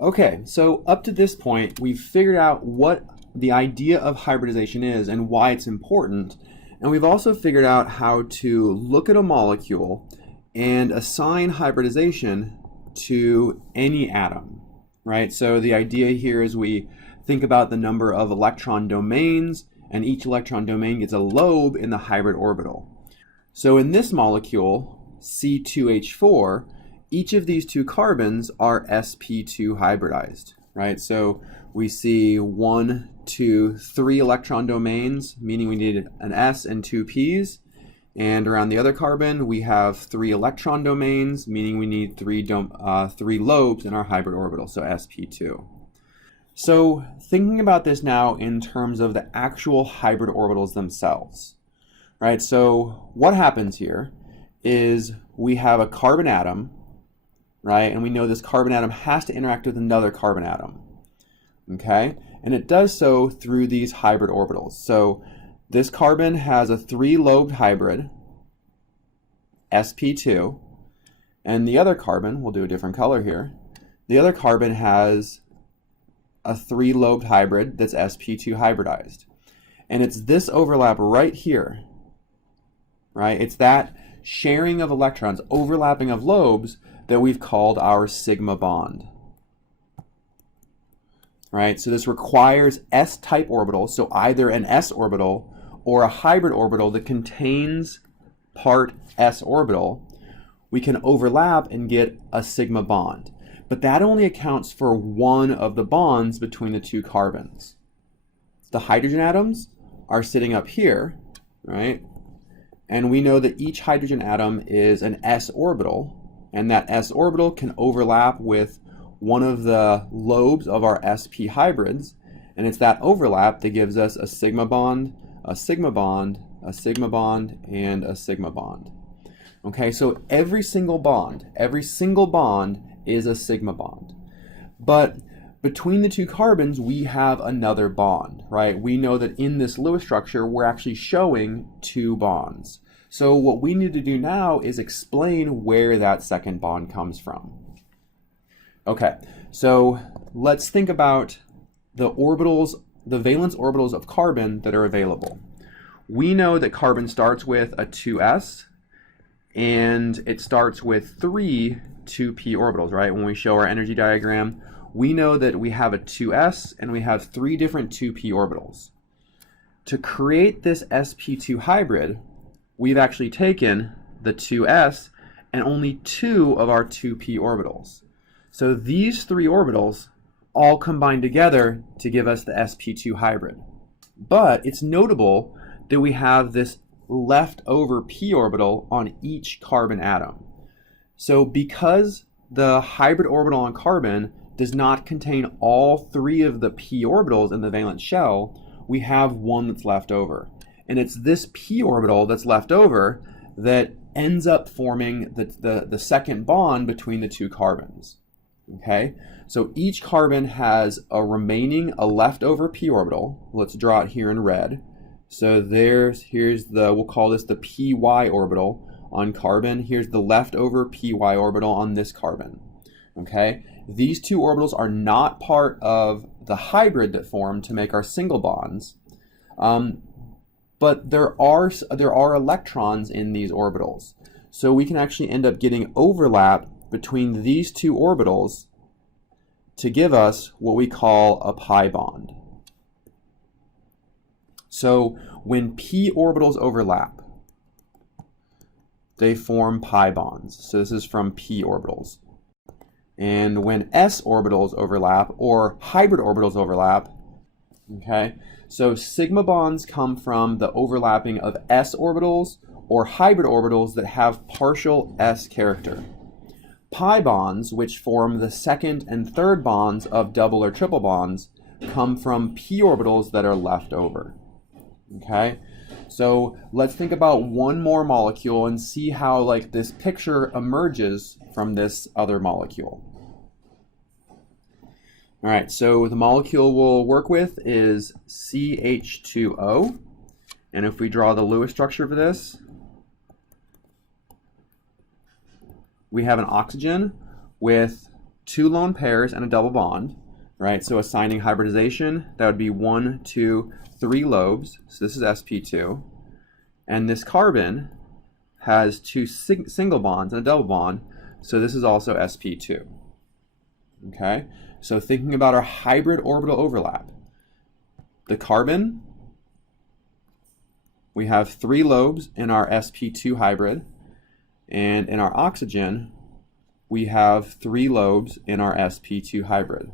Okay, so up to this point, we've figured out what the idea of hybridization is and why it's important. And we've also figured out how to look at a molecule and assign hybridization to any atom, right? So the idea here is we think about the number of electron domains, and each electron domain gets a lobe in the hybrid orbital. So in this molecule, C2H4, each of these two carbons are sp2 hybridized, right? So we see 1, 2, 3 electron domains, meaning we need an s and 2 p's. And around the other carbon, we have 3 electron domains, meaning we need 3 lobes in our hybrid orbital, so sp2. So thinking about this now in terms of the actual hybrid orbitals themselves, right? So what happens here is we have a carbon atom, right? And we know this carbon atom has to interact with another carbon atom, okay? And it does so through these hybrid orbitals. So this carbon has a 3-lobed hybrid, sp2, and the other carbon, we'll do a different color here, the other carbon has a 3-lobed hybrid that's sp2 hybridized. And it's this overlap right here, right? It's that sharing of electrons, overlapping of lobes, that we've called our sigma bond, right? So this requires s-type orbitals, so either an s orbital or a hybrid orbital that contains part s orbital. We can overlap and get a sigma bond, but that only accounts for one of the bonds between the two carbons. The hydrogen atoms are sitting up here, right? And we know that each hydrogen atom is an s orbital, and that s orbital can overlap with one of the lobes of our sp hybrids, and it's that overlap that gives us a sigma bond, a sigma bond, a sigma bond, and a sigma bond. Okay, so every single bond is a sigma bond. But between the two carbons, we have another bond, right? We know that in this Lewis structure, we're actually showing 2 bonds. So what we need to do now is explain where that second bond comes from. Okay, so let's think about the orbitals, the valence orbitals of carbon that are available. We know that carbon starts with a 2s, and it starts with 3 2p orbitals, right? When we show our energy diagram, we know that we have a 2s and we have 3 different 2p orbitals. To create this sp2 hybrid, we've actually taken the 2s and only 2 of our 2p orbitals. So these 3 orbitals all combine together to give us the sp2 hybrid. But it's notable that we have this leftover p orbital on each carbon atom. So because the hybrid orbital on carbon does not contain all 3 of the p orbitals in the valence shell, we have one that's left over. And it's this p orbital that's left over that ends up forming the second bond between the two carbons. Okay, so each carbon has a leftover p orbital. Let's draw it here in red. So we'll call this the py orbital on carbon. Here's the leftover py orbital on this carbon. Okay, these 2 orbitals are not part of the hybrid that formed to make our single bonds. But there are electrons in these orbitals. So we can actually end up getting overlap between these 2 orbitals to give us what we call a pi bond. So when p orbitals overlap, they form pi bonds. So this is from p orbitals. And when s orbitals overlap, or hybrid orbitals overlap, okay, so sigma bonds come from the overlapping of s orbitals or hybrid orbitals that have partial s character. Pi bonds, which form the second and third bonds of double or triple bonds, come from p orbitals that are left over. Okay, so let's think about one more molecule and see how this picture emerges from this other molecule. All right, so the molecule we'll work with is CH2O. And if we draw the Lewis structure for this, we have an oxygen with two lone pairs and a double bond, right? So assigning hybridization, that would be 1, 2, 3 lobes. So this is sp2. And this carbon has two single bonds and a double bond. So this is also sp2. Okay? So thinking about our hybrid orbital overlap, the carbon, we have 3 lobes in our sp2 hybrid, and in our oxygen, we have 3 lobes in our sp2 hybrid.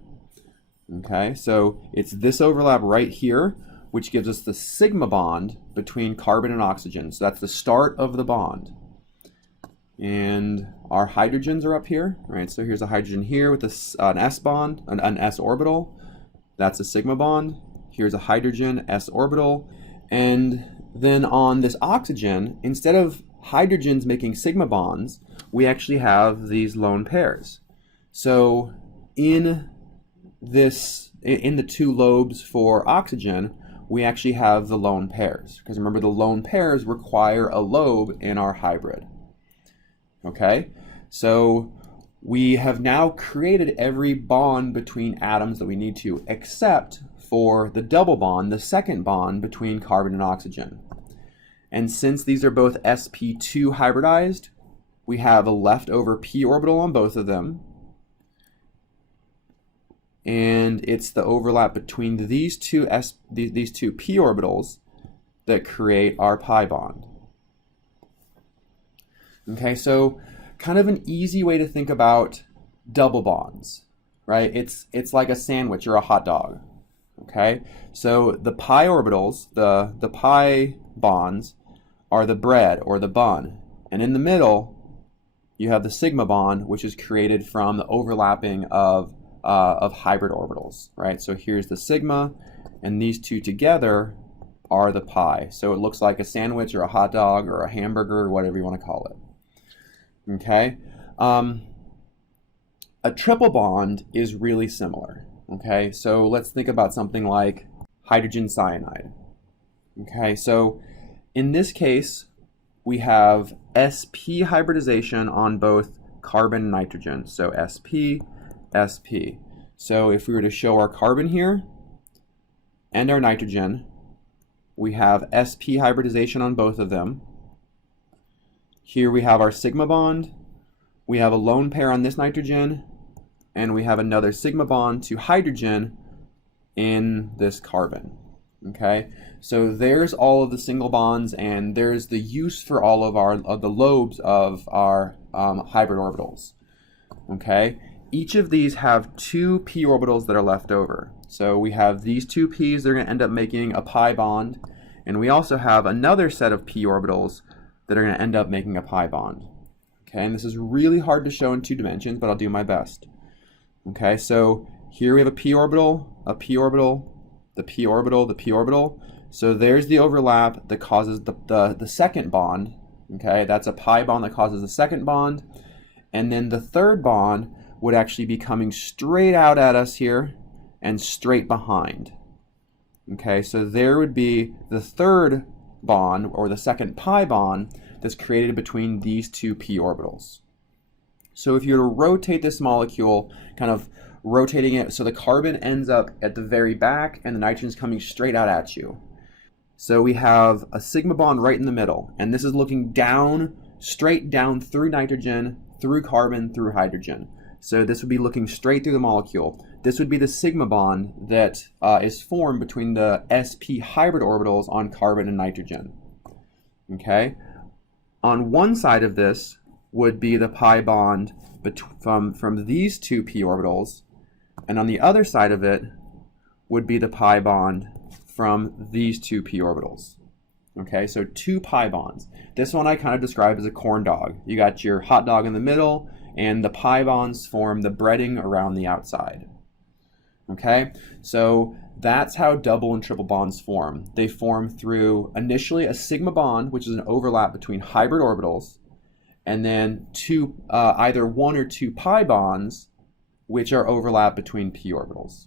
Okay, so it's this overlap right here, which gives us the sigma bond between carbon and oxygen. So that's the start of the bond. And our hydrogens are up here, right? So here's a hydrogen here with an s bond, an s orbital. That's a sigma bond. Here's a hydrogen, s orbital. And then on this oxygen, instead of hydrogens making sigma bonds, we actually have these lone pairs. So in the 2 lobes for oxygen, we actually have the lone pairs. Because remember, the lone pairs require a lobe in our hybrid. Okay, so we have now created every bond between atoms that we need to, except for the double bond, the second bond between carbon and oxygen. And since these are both sp2 hybridized, we have a leftover p orbital on both of them. And it's the overlap between these two p orbitals that create our pi bond. Okay, so kind of an easy way to think about double bonds, right? It's like a sandwich or a hot dog. Okay, so the pi orbitals, the pi bonds, are the bread or the bun, and in the middle you have the sigma bond, which is created from the overlapping of hybrid orbitals, right? So here's the sigma, and these two together are the pi. So it looks like a sandwich or a hot dog or a hamburger or whatever you want to call it. Okay, a triple bond is really similar. Okay, so let's think about something like hydrogen cyanide. Okay, so in this case, we have sp hybridization on both carbon and nitrogen. So sp, sp. So if we were to show our carbon here and our nitrogen, we have sp hybridization on both of them. Here we have our sigma bond. We have a lone pair on this nitrogen, and we have another sigma bond to hydrogen in this carbon. Okay, so there's all of the single bonds, and there's the use for all of the lobes of our hybrid orbitals. Okay, each of these have 2 p orbitals that are left over. So we have these 2 p's, they're going to end up making a pi bond, and we also have another set of p orbitals that are going to end up making a pi bond. Okay, and this is really hard to show in 2 dimensions, but I'll do my best. Okay, so here we have a p orbital, a p orbital, the p orbital, the p orbital. So there's the overlap that causes the second bond. Okay, that's a pi bond that causes the second bond. And then the third bond would actually be coming straight out at us here and straight behind. Okay, so there would be the third bond, or the second pi bond, that's created between these 2 p orbitals. So if you were to rotate this molecule, kind of rotating it so the carbon ends up at the very back and the nitrogen's coming straight out at you. So we have a sigma bond right in the middle, and this is looking down, straight down through nitrogen, through carbon, through hydrogen. So this would be looking straight through the molecule. This would be the sigma bond that is formed between the sp hybrid orbitals on carbon and nitrogen. Okay? On one side of this would be the pi bond from these 2 p orbitals, and on the other side of it would be the pi bond from these 2 p orbitals. Okay, so 2 pi bonds. This one I kind of describe as a corn dog. You got your hot dog in the middle, and the pi bonds form the breading around the outside. Okay, so that's how double and triple bonds form. They form through initially a sigma bond, which is an overlap between hybrid orbitals, and then either 1 or 2 pi bonds, which are overlap between p orbitals.